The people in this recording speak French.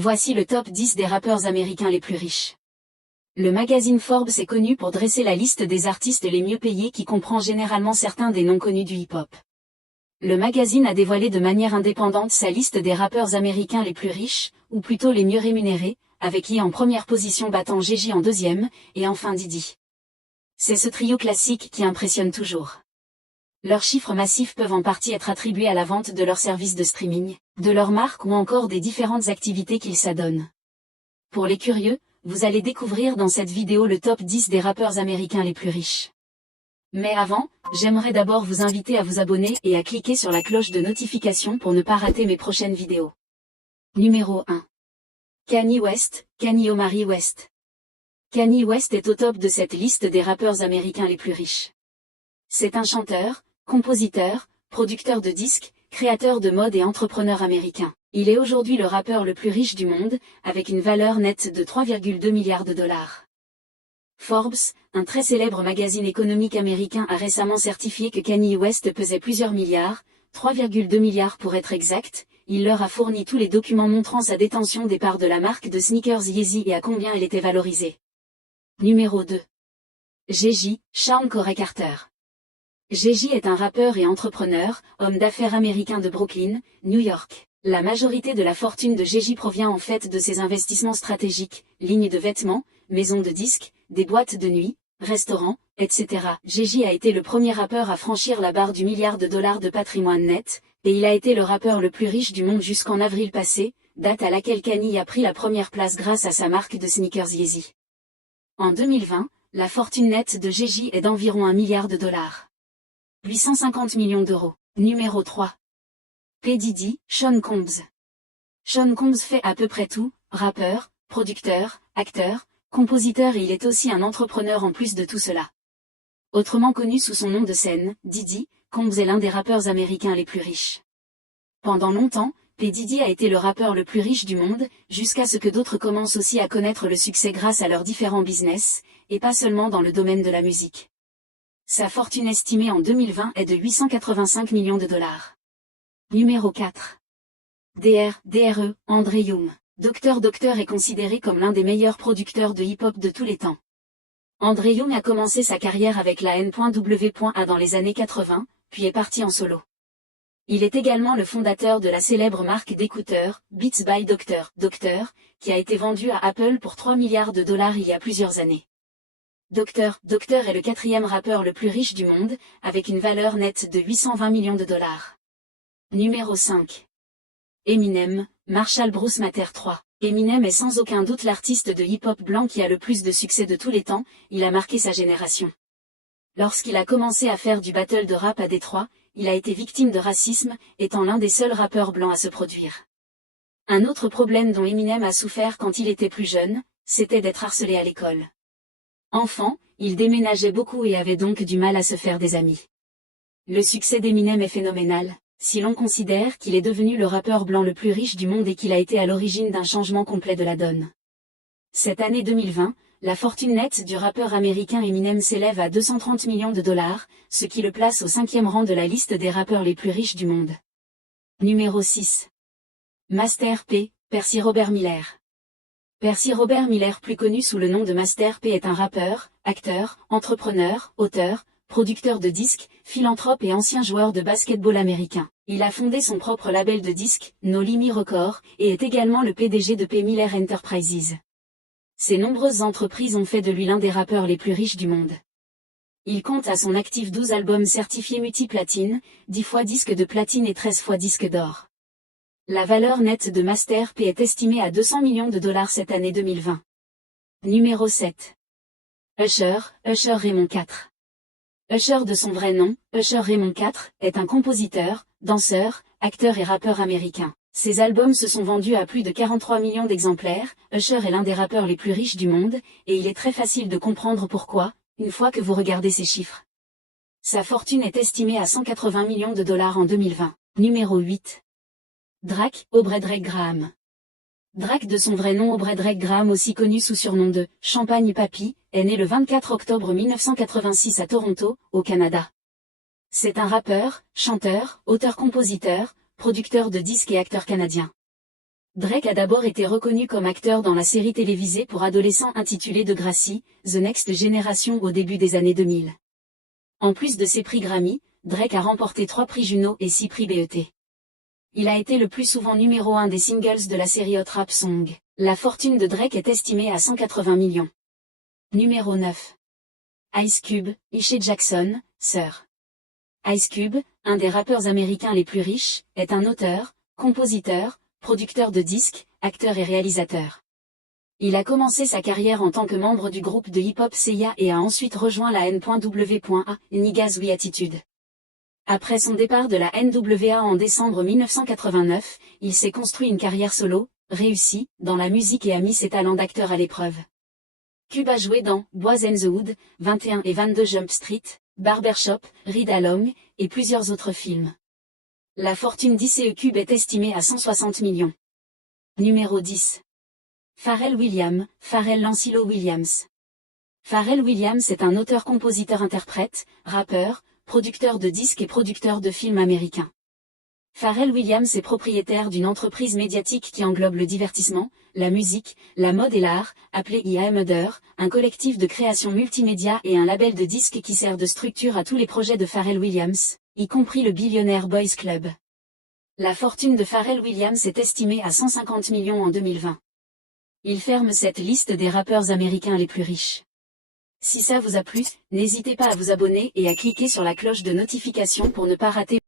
Voici le top 10 des rappeurs américains les plus riches. Le magazine Forbes est connu pour dresser la liste des artistes les mieux payés qui comprend généralement certains des noms connus du hip-hop. Le magazine a dévoilé de manière indépendante sa liste des rappeurs américains les plus riches, ou plutôt les mieux rémunérés, avec Ye en première position battant Jay-Z en deuxième, et enfin Diddy. C'est ce trio classique qui impressionne toujours. Leurs chiffres massifs peuvent en partie être attribués à la vente de leurs services de streaming, de leurs marques ou encore des différentes activités qu'ils s'adonnent. Pour les curieux, vous allez découvrir dans cette vidéo le top 10 des rappeurs américains les plus riches. Mais avant, j'aimerais d'abord vous inviter à vous abonner et à cliquer sur la cloche de notification pour ne pas rater mes prochaines vidéos. Numéro 1. Kanye West, Kanye Omari West. Kanye West est au top de cette liste des rappeurs américains les plus riches. C'est un chanteur, compositeur, producteur de disques, créateur de mode et entrepreneur américain. Il est aujourd'hui le rappeur le plus riche du monde, avec une valeur nette de 3,2 milliards de dollars. Forbes, un très célèbre magazine économique américain, a récemment certifié que Kanye West pesait plusieurs milliards, 3,2 milliards pour être exact. Il leur a fourni tous les documents montrant sa détention des parts de la marque de sneakers Yeezy et à combien elle était valorisée. Numéro 2. Jay-Z, Sean Corey Carter. Jay-Z est un rappeur et entrepreneur, homme d'affaires américain de Brooklyn, New York. La majorité de la fortune de Jay-Z provient en fait de ses investissements stratégiques, lignes de vêtements, maisons de disques, des boîtes de nuit, restaurants, etc. Jay-Z a été le premier rappeur à franchir la barre du milliard de dollars de patrimoine net, et il a été le rappeur le plus riche du monde jusqu'en avril passé, date à laquelle Kanye a pris la première place grâce à sa marque de sneakers Yeezy. En 2020, la fortune nette de Jay-Z est d'environ 1 milliard de dollars. 850 millions d'euros. Numéro 3. P. Diddy, Sean Combs. Sean Combs fait à peu près tout, rappeur, producteur, acteur, compositeur et il est aussi un entrepreneur en plus de tout cela. Autrement connu sous son nom de scène, Diddy, Combs est l'un des rappeurs américains les plus riches. Pendant longtemps, P. Diddy a été le rappeur le plus riche du monde, jusqu'à ce que d'autres commencent aussi à connaître le succès grâce à leurs différents business, et pas seulement dans le domaine de la musique. Sa fortune estimée en 2020 est de 885 millions de dollars. Numéro 4. Dre, André Young. Dr. est considéré comme l'un des meilleurs producteurs de hip-hop de tous les temps. André Young a commencé sa carrière avec la N.W.A dans les années 80, puis est parti en solo. Il est également le fondateur de la célèbre marque d'écouteurs, Beats by Dr., qui a été vendue à Apple pour 3 milliards de dollars il y a plusieurs années. Dr. est le quatrième rappeur le plus riche du monde, avec une valeur nette de 820 millions de dollars. Numéro 5. Eminem, Marshall Bruce Matter 3. Eminem est sans aucun doute l'artiste de hip-hop blanc qui a le plus de succès de tous les temps, il a marqué sa génération. Lorsqu'il a commencé à faire du battle de rap à Détroit, il a été victime de racisme, étant l'un des seuls rappeurs blancs à se produire. Un autre problème dont Eminem a souffert quand il était plus jeune, c'était d'être harcelé à l'école. Enfant, il déménageait beaucoup et avait donc du mal à se faire des amis. Le succès d'Eminem est phénoménal, si l'on considère qu'il est devenu le rappeur blanc le plus riche du monde et qu'il a été à l'origine d'un changement complet de la donne. Cette année 2020, la fortune nette du rappeur américain Eminem s'élève à 230 millions de dollars, ce qui le place au 5e rang de la liste des rappeurs les plus riches du monde. Numéro 6. Master P, Percy Robert Miller. Percy Robert Miller, plus connu sous le nom de Master P, est un rappeur, acteur, entrepreneur, auteur, producteur de disques, philanthrope et ancien joueur de basketball américain. Il a fondé son propre label de disques, No Limit Records, et est également le PDG de P. Miller Enterprises. Ses nombreuses entreprises ont fait de lui l'un des rappeurs les plus riches du monde. Il compte à son actif 12 albums certifiés multiplatine, 10 fois disque de platine et 13 fois disque d'or. La valeur nette de Master P est estimée à 200 millions de dollars cette année 2020. Numéro 7. Usher Raymond IV. Usher, de son vrai nom, Usher Raymond IV, est un compositeur, danseur, acteur et rappeur américain. Ses albums se sont vendus à plus de 43 millions d'exemplaires. Usher est l'un des rappeurs les plus riches du monde, et il est très facile de comprendre pourquoi, une fois que vous regardez ses chiffres. Sa fortune est estimée à 180 millions de dollars en 2020. Numéro 8. Aubrey Drake Graham. Drake, de son vrai nom Aubrey Drake Graham, aussi connu sous surnom de Champagne Papi, est né le 24 octobre 1986 à Toronto, au Canada. C'est un rappeur, chanteur, auteur-compositeur, producteur de disques et acteur canadien. Drake a d'abord été reconnu comme acteur dans la série télévisée pour adolescents intitulée Degrassi, The Next Generation au début des années 2000. En plus de ses prix Grammy, Drake a remporté 3 prix Juno et 6 prix BET. Il a été le plus souvent numéro 1 des singles de la série Hot Rap Song. La fortune de Drake est estimée à 180 millions. Numéro 9. Ice Cube, Ishee Jackson, Sir. Ice Cube, un des rappeurs américains les plus riches, est un auteur, compositeur, producteur de disques, acteur et réalisateur. Il a commencé sa carrière en tant que membre du groupe de hip-hop Sia et a ensuite rejoint la N.W.A, Niggas We Attitude. Après son départ de la NWA en décembre 1989, il s'est construit une carrière solo, réussie, dans la musique et a mis ses talents d'acteur à l'épreuve. Cube a joué dans Boys in the Hood, 21 et 22 Jump Street, Barbershop, Ride Along, et plusieurs autres films. La fortune d'Ice Cube est estimée à 160 millions. Numéro 10. Pharrell Williams, Pharrell Lancilo Williams. Pharrell Williams est un auteur-compositeur-interprète, rappeur, producteur de disques et producteur de films américains. Pharrell Williams est propriétaire d'une entreprise médiatique qui englobe le divertissement, la musique, la mode et l'art, appelé I.A. Mother, un collectif de création multimédia et un label de disques qui sert de structure à tous les projets de Pharrell Williams, y compris le Billionaire Boys Club. La fortune de Pharrell Williams est estimée à 150 millions en 2020. Il ferme cette liste des rappeurs américains les plus riches. Si ça vous a plu, n'hésitez pas à vous abonner et à cliquer sur la cloche de notification pour ne pas rater